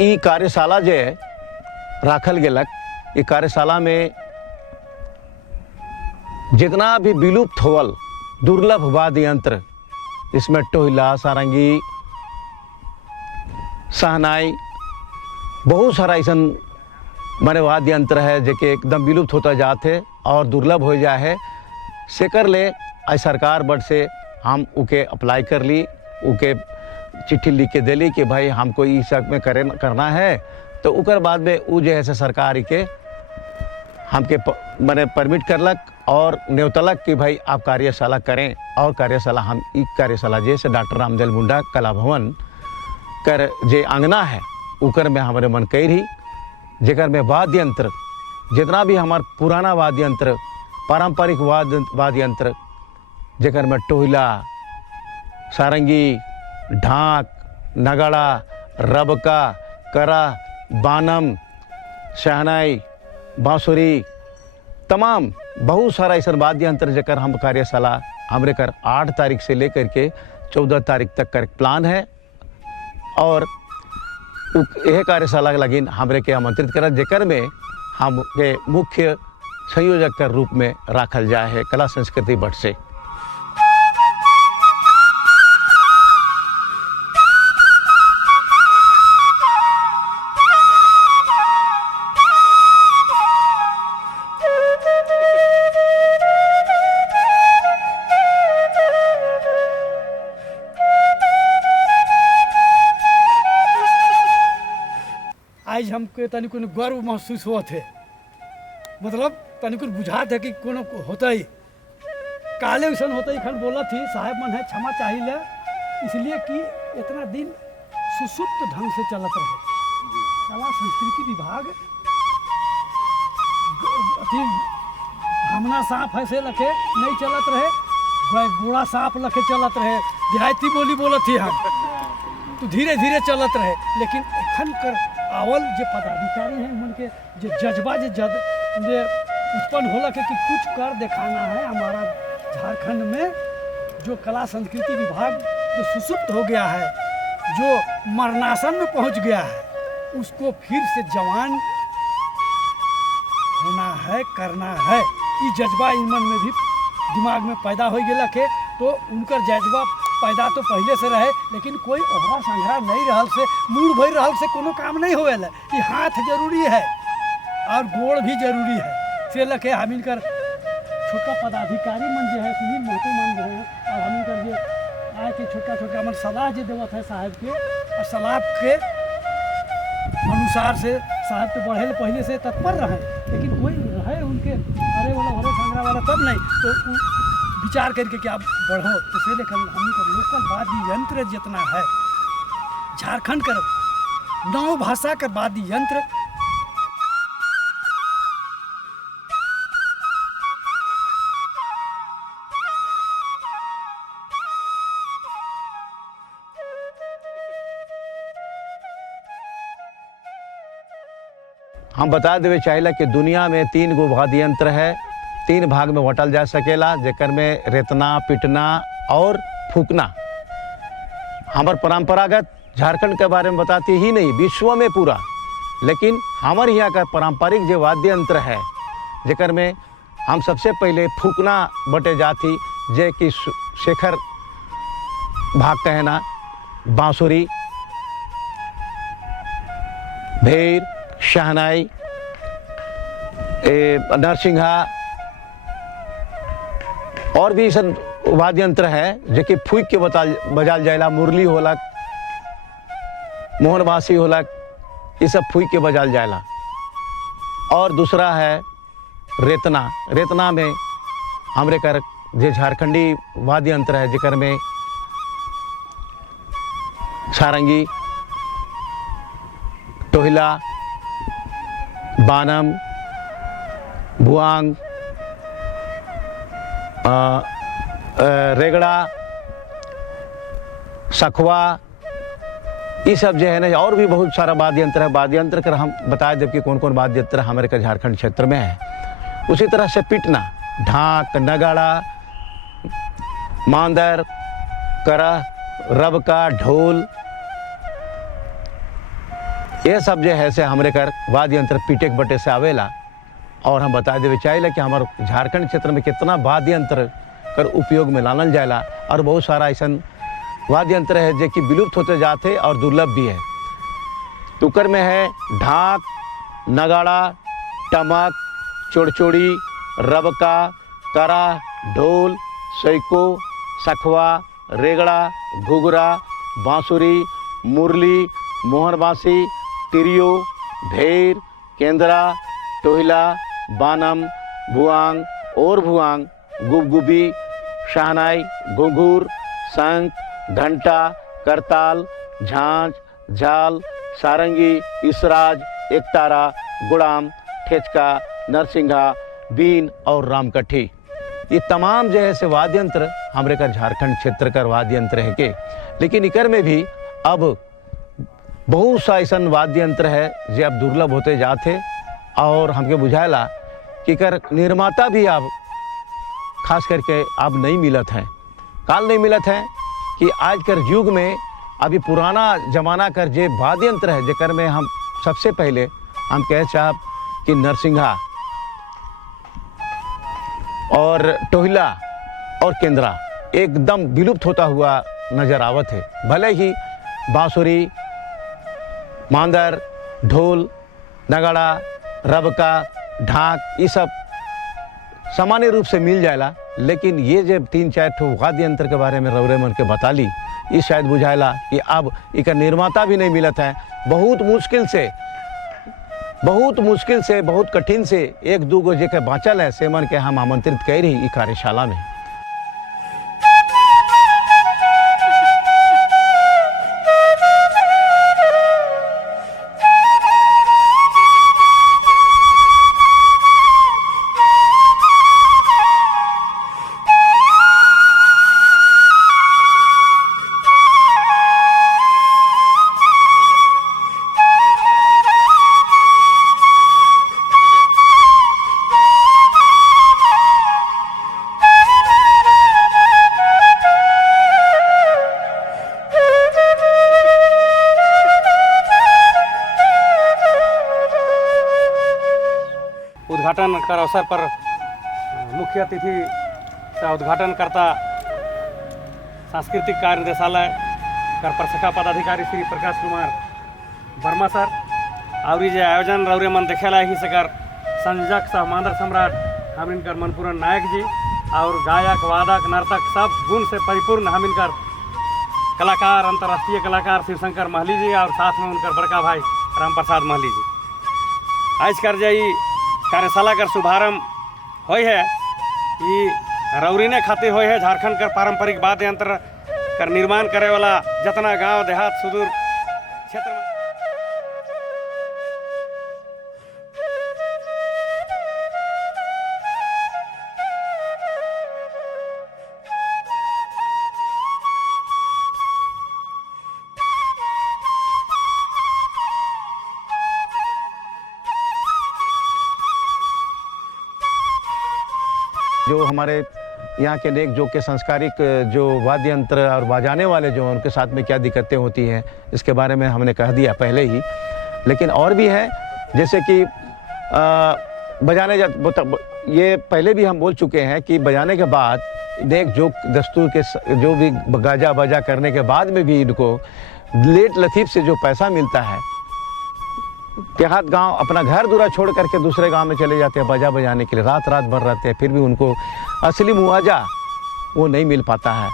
ई कार्यशाला जो राखल गेलक, ई कार्यशाला में जितना भी विलुप्त होवल दुर्लभ वाद्य यंत्र, इसमें टोहिला, सारंगी, सहनाई, बहुत सारा ऐसा माने वाद्य यंत्र है जो कि एकदम विलुप्त होता जाते और दुर्लभ हो जाए है, सेकर ले आई सरकार बड़ से हम उके अप्लाई कर ली, उके चिट्ठी लिख के दिली कि भाई हमको ये सब में करना है। तो उकर बाद में वो जो है से सरकार के हमके मैंने परमिट करलक और न्योतलक कि भाई आप कार्यशाला करें। और कार्यशाला हम ई कार्यशाला जैसे डॉक्टर रामजल मुंडा कला भवन कर जे आंगना है उकर में हमारे मन कई रही, जेकर में वाद्य यंत्र जितना भी हमार पुराना वाद्य यंत्र, पारंपरिक वाद्य यंत्र, जेकर में टोहिला, सारंगी, ढाक, नगाड़ा, रबका, करा, बानम, शहनाई, बांसुरी, तमाम बहुत सारा ऐसा वाद्य यंत्र जेकर हम कार्यशाला हमरे कर 8 तारीख से लेकर के 14 तारीख तक का प्लान है। और यह कार्यशाला लगिन हमरे के आमंत्रित कर, जेकर में हम के मुख्य संयोजक के रूप में राखल जाए है कला संस्कृति बट से। आज हमके तनिक गर्व महसूस होत है, मतलब तनिक बुझात है कि कोनो होता ही काले वैसन होता ही खन बोला थी साहेब मन है क्षमा चाहिए, इसलिए कि इतना दिन सुसुप्त ढंग से चलत रहे। कला संस्कृति विभाग अथी हमना सांप है से लखे नहीं चलत रहे, बूढ़ा सांप लखे चलत रहे, देहाती बोली बोलत थी हम तो धीरे धीरे चलत रहे। लेकिन एखन कर आवल जो पदाधिकारी हैं उनके जो जज्बा जो उत्पन्न होला कि कुछ कर दिखाना है हमारा झारखंड में, जो कला संस्कृति विभाग जो सुसुप्त हो गया है, जो मरणासन में पहुंच गया है, उसको फिर से जवान होना है, करना है। ये जज्बा इन मन में भी दिमाग में पैदा हो गया के, तो उनकर जज्बा पैदा तो पहले से रहे, लेकिन कोई ओहरा संघरा नहीं रहल से, मूड भर रहल से कोनो काम नहीं होवेला। ये हाथ जरूरी है और गोड़ भी जरूरी है। से लखे हम इनकर छोटा पदाधिकारी मन जो है सुनील महतो मन जो है, और हम इनकर जो आए के छोटा छोटा मन सलाह जो देवत है साहब के, और सलाह के अनुसार से साहब तो बढ़े पहले से तत्पर रहे, लेकिन कोई रहे उनके अरे वाला हरे संघरा वाला तब नहीं, तो विचार करके कि आप बढ़ो। तो से लेकर हम का लोकल वाद्य यंत्र जितना है झारखंड का 9 भाषा का वाद्य यंत्र, हम बता देवे चाहिए कि दुनिया में 3 गो वाद्य यंत्र है, 3 भाग में बटल जा सकेला, जेकर में रेतना, पिटना और फूकना। हमार परंपरागत झारखंड के बारे में बताती ही नहीं विश्व में पूरा, लेकिन हमारे यहाँ का पारंपरिक जो वाद्य यंत्र है, जेकर में हम सबसे पहले फूकना बटे जाती, जे कि शेखर भाग कहना, बांसुरी, भेर, शहनाई, नरसिंहा और भी सब वाद्य यंत्र है जो कि फूक के बजाल जाएला। मुरली होलक, मोहन बांसी होलक, ये सब फूक के बजाल जाएला। और दूसरा है रेतना। रेतना में हमरे कर जे झारखंडी वाद्य यंत्र है, जेकर में सारंगी, टोहिला, बानम, भुआंग, रेगड़ा, सखवा, ये सब जो है ना, और भी बहुत सारा वाद्य यंत्र है। वाद्य यंत्र कर हम बता दें कि कौन कौन वाद्य यंत्र हमारे का झारखंड क्षेत्र में है। उसी तरह से पिटना, ढाक, नगाड़ा, मांदर, करा, रबका, ढोल, ये सब जो है से हमरे कर वाद्य यंत्र पीटेक बटे से आवेला। और हम बता देवे चाहिए कि हमारे झारखंड क्षेत्र में कितना वाद्य यंत्र कर उपयोग में लानल जाएला और बहुत सारा ऐसा वाद्य यंत्र है जो कि विलुप्त होते जाते और दुर्लभ भी है। तुकर में है ढाक, नगाड़ा, टमक, चोड़चोड़ी, रबका, करा, ढोल, सैको, सखवा, रेगड़ा, घुघरा, बांसुरी, मुरली, मोहन बांसी, तिरियो, भेर, केंद्रा, टोहिला, बानम, भुआंग और भुआंग, गुबगुबी, शहनाई, घुंघूर, शंख, घंटा, करताल, झांझ, झाल, सारंगी, इसराज, एकतारा, गुड़ाम, ठेचका, नरसिंघा, बीन और रामकठी। ये तमाम जो है से वाद्य यंत्र हमारे का झारखंड क्षेत्र का वाद्य यंत्र है के। लेकिन इकर में भी अब बहुत सा ऐसा वाद्य यंत्र है जो अब दुर्लभ होते जाते और हमके बुझाला कि कर निर्माता भी अब खास करके अब नहीं मिलत हैं। काल नहीं मिलत हैं कि आज कर युग में अभी पुराना जमाना कर जे वाद्य यंत्र है जेकर में हम सबसे पहले हम कह चाहब कि नरसिंघा और टोहिला और केंद्रा एकदम विलुप्त होता हुआ नजर आवत है। भले ही बांसुरी, मांदर, ढोल, नगाड़ा, रबका, ढाक ये सब सामान्य रूप से मिल जाएला। लेकिन ये जब 3-4 ठो वाद्य यंत्र के बारे में रौरे मन के बता ली, ये शायद बुझाएला कि अब इका निर्माता भी नहीं मिलत है। बहुत मुश्किल से बहुत कठिन से एक दू गो जेके बाँचल है से मन के हम आमंत्रित कर रही कार्यशाला में। उद्घाटन कर अवसर पर मुख्य अतिथि का उद्घाटन करता सांस्कृतिक कार्य निदेशालय कर प्रशाखा पदाधिकारी श्री प्रकाश कुमार वर्मा सर और ये आयोजन रौरे मन देखेला ही सकर संयोजक सह मांदर सम्राट हमिनकर मनपूरन नायक जी और गायक, वादक, नर्तक सब गुण से परिपूर्ण हमिनकर कलाकार, अंतर्राष्ट्रीय कलाकार शिवशंकर महली जी और साथ में उनकर बड़का भाई राम प्रसाद महली जी। आज कर जाई कार्यशाला कर शुभारंभ होय है कि रौरीने खातिर होय है झारखंड कर पारंपरिक वाद्य यंत्र कर निर्माण करे वाला जितना गांव देहात सुदूर क्षेत्र में जो हमारे यहाँ के नेक जो के संस्कारिक जो वाद्य यंत्र और बजाने वाले जो उनके साथ में क्या दिक्कतें होती हैं इसके बारे में हमने कह दिया पहले ही। लेकिन और भी है जैसे कि ये पहले भी हम बोल चुके हैं कि बजाने के बाद नेक जो दस्तूर के जो भी गाजा बजा करने के बाद में भी इनको लेट लतीफ़ से जो पैसा मिलता है, देहात गांव अपना घर दूरा छोड़ करके दूसरे गांव में चले जाते हैं बजा बजाने के लिए, रात रात भर रहते हैं, फिर भी उनको असली मुआवजा वो नहीं मिल पाता है।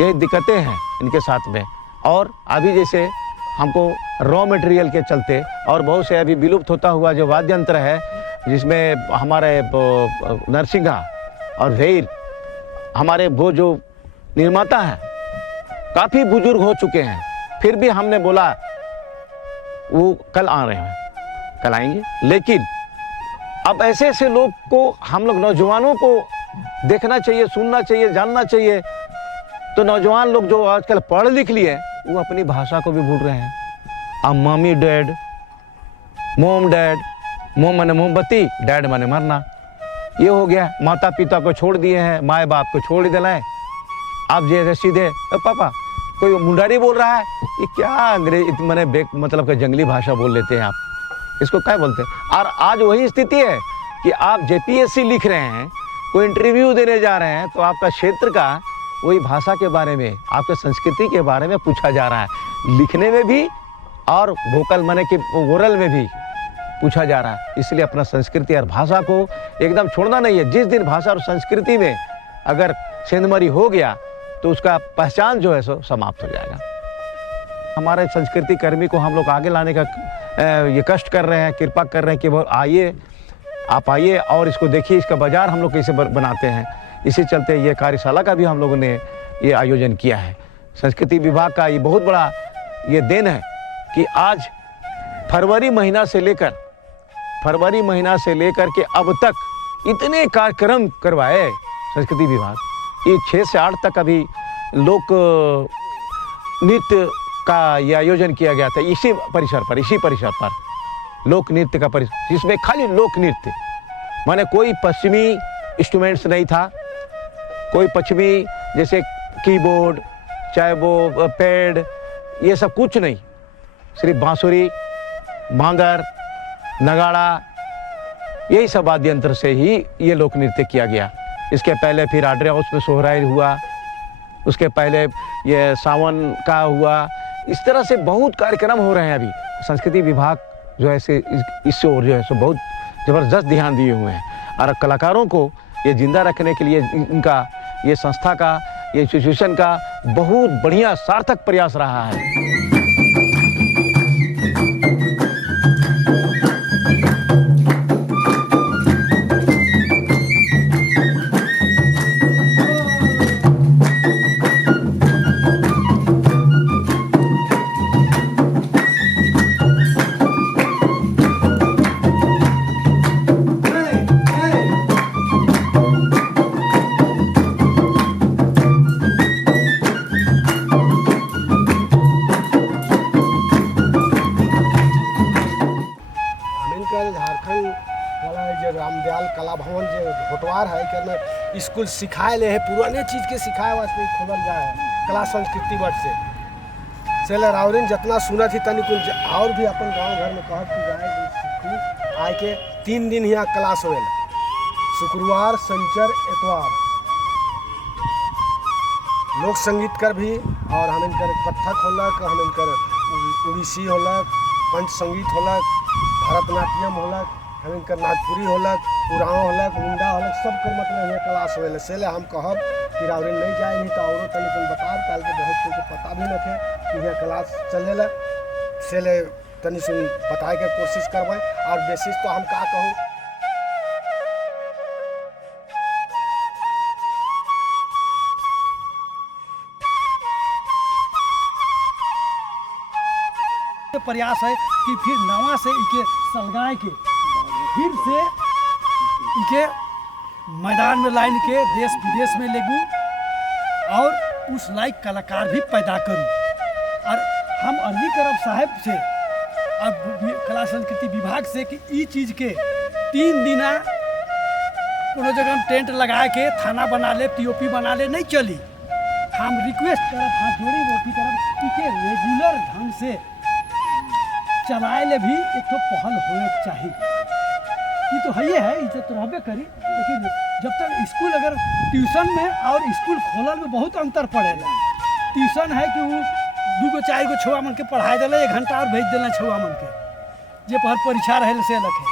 यही दिक्कतें हैं इनके साथ में। और अभी जैसे हमको रॉ मटेरियल के चलते और बहुत से अभी विलुप्त होता हुआ जो वाद्य यंत्र है जिसमें हमारे नरसिंघा और भेर हमारे वो जो निर्माता हैं काफ़ी बुजुर्ग हो चुके हैं, फिर भी हमने बोला वो कल आ रहे हैं, कल आएंगे। लेकिन अब ऐसे ऐसे लोग को हम लोग नौजवानों को देखना चाहिए, सुनना चाहिए, जानना चाहिए। तो नौजवान लोग जो आजकल पढ़ लिख लिए वो अपनी भाषा को भी भूल रहे हैं। अब मम्मी डैड, मोम डैड, मोम माने मोमबत्ती, डैड माने मरना, ये हो गया। माता पिता को छोड़ दिए हैं, माए बाप को छोड़ दिलाए। अब जैसे सीधे पापा कोई मुंडारी बोल रहा है, ये क्या अंग्रेज मैंने मतलब कि जंगली भाषा बोल लेते हैं आप, इसको क्या बोलते हैं। और आज वही स्थिति है कि आप जेपीएससी लिख रहे हैं, कोई इंटरव्यू देने जा रहे हैं, तो आपका क्षेत्र का वही भाषा के बारे में, आपके संस्कृति के बारे में पूछा जा रहा है, लिखने में भी और वोकल माने कि ओरल में भी पूछा जा रहा है। इसलिए अपना संस्कृति और भाषा को एकदम छोड़ना नहीं है। जिस दिन भाषा और संस्कृति में अगर सेंधमारी हो गया तो उसका पहचान जो है सो समाप्त हो जाएगा। हमारे संस्कृति कर्मी को हम लोग आगे लाने का ये कष्ट कर रहे हैं, कृपा कर रहे हैं कि वो आइए, आप आइए और इसको देखिए, इसका बाजार हम लोग कैसे बनाते हैं। इसी चलते ये कार्यशाला का भी हम लोगों ने ये आयोजन किया है। संस्कृति विभाग का ये बहुत बड़ा ये देन है कि आज फरवरी महीना से लेकर के अब तक इतने कार्यक्रम करवाए संस्कृति विभाग। ये 6 से 8 तक अभी लोक नृत्य का ये आयोजन किया गया था इसी परिसर पर लोक नृत्य का परिसर, जिसमें खाली लोक नृत्य, माने कोई पश्चिमी इंस्ट्रूमेंट्स नहीं था, कोई पश्चिमी जैसे कीबोर्ड चाहे वो पैड, ये सब कुछ नहीं, सिर्फ बांसुरी, मांगर, नगाड़ा, यही सब वाद्य यंत्र से ही ये लोक नृत्य किया गया। इसके पहले फिर आड्रे हाउस में सोहराय हुआ, उसके पहले ये सावन का हुआ। इस तरह से बहुत कार्यक्रम हो रहे हैं। अभी संस्कृति विभाग जो है इस ओर जो है सो बहुत ज़बरदस्त ध्यान दिए हुए हैं और कलाकारों को ये जिंदा रखने के लिए इनका ये संस्था का, ये इंस्टीट्यूशन का बहुत बढ़िया सार्थक प्रयास रहा है। झारखंड वाला जो रामदयाल कला भवन जो होटवार है कि स्कूल सिखाए ले है, पुराने चीज़ के सिखाए वास्ते खोलल जाए है कला संस्कृति वर्ष से रावरिन जितना सुना थी तनिक और भी अपन गांव घर में कहत की जाए सीखी आए के 3 दिन यहाँ क्लास होल, शुक्रवार, शनिचर, एतवार। लोक संगीत कर भी और हम इनकर कथक होलक, हम इनकर उड़ीसी होलक, पंच संगीत होलक, भरतनाट्यम होलक, हम इनकर नागपुरी होलक, उराव होलक, मुंडा होलक, सब कर मतलब ये क्लास होल। से हम कहब कि रावरिन नहीं जाए नहीं तो और तनिक बता काल के बहुत कुछ पता भी न थे कि यह क्लास चले से तनि सुन बताए के कोशिश करबे। और बेसिस तो हम का कहूँ प्रयास है कि फिर नवा से इके सलगाए के फिर से इके मैदान में लाइन के देश विदेश में लेगू और उस लायक कलाकार भी पैदा करूँ। और हम अर्जी करब साहब से अब कला संस्कृति विभाग से कि ई चीज़ के 3 दिना कोनो जगह टेंट लगा के थाना बना ले, पीओपी बना ले, नहीं चली। हम रिक्वेस्ट करब, हाथ जोड़ी विनती करब कि रेगुलर ढंग से चलाए ले भी एक तो पहल होए चाहिए। ये तो है इसे तो रहबे करी, लेकिन जब तक स्कूल अगर ट्यूशन में और स्कूल खोलल में बहुत अंतर पड़ेगा। ट्यूशन है कि वो 2 4 गो छुआ मन के पढ़ाई दिला, 1 घंटा और भेज दिला छुआ मन के जे पर परीक्षा रहे से लखे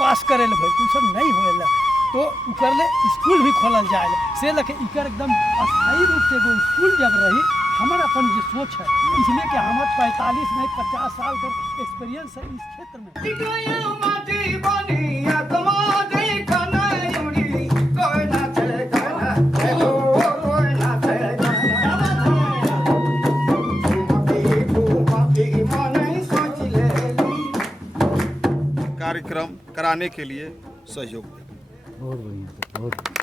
पास करे ले भाई, ट्यूशन नहीं होएला तो उकर ले स्कूल भी खोलल जाए से लखे इकर एकदम अस्थायी रूप से वो स्कूल जब रही। हमारा अपन जो सोच है इसलिए कि हमारे 45 नहीं 50 साल का एक्सपीरियंस है इस क्षेत्र में। कार्यक्रम कराने के लिए सहयोग दें। बहुत बढ़िया, बहुत